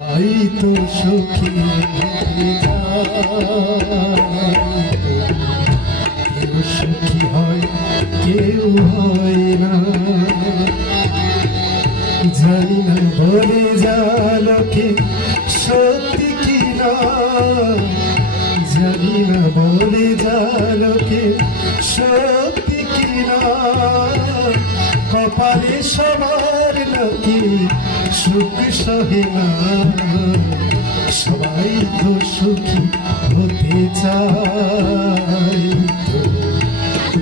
তাই তো সুখী কেউ সুখী হয় কেউ হয় না, জানি না বলে জালকে সত্যি কিনা, জানি না বলে জালকে সত্যি কিনা, কপালে সবার নাকি সুখ সহে না, সবাই তো সুখী হতে চায়,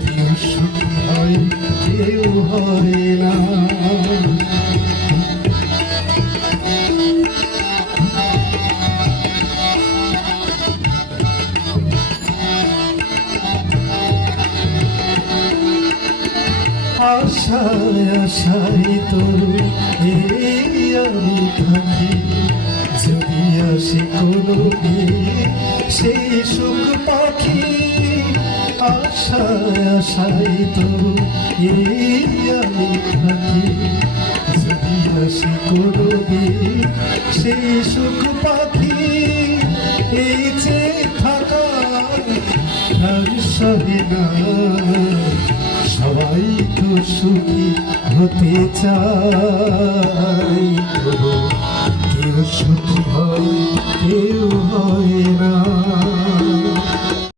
কেউ সুখী হয় কেউ হয় না। আশায় আশায় তোর এই আমি থাকি, যদি আসে কোনো সেই সুখ পাখি, আশায় আশায় তোর এই আমি থাকি, যদি আসে কোনো সেই সুখ পাখি, এই যে থাকা আর সহে না, সবাই তো সুখী হতে চায়, কেউ সুখী হয় কেউ হয় না।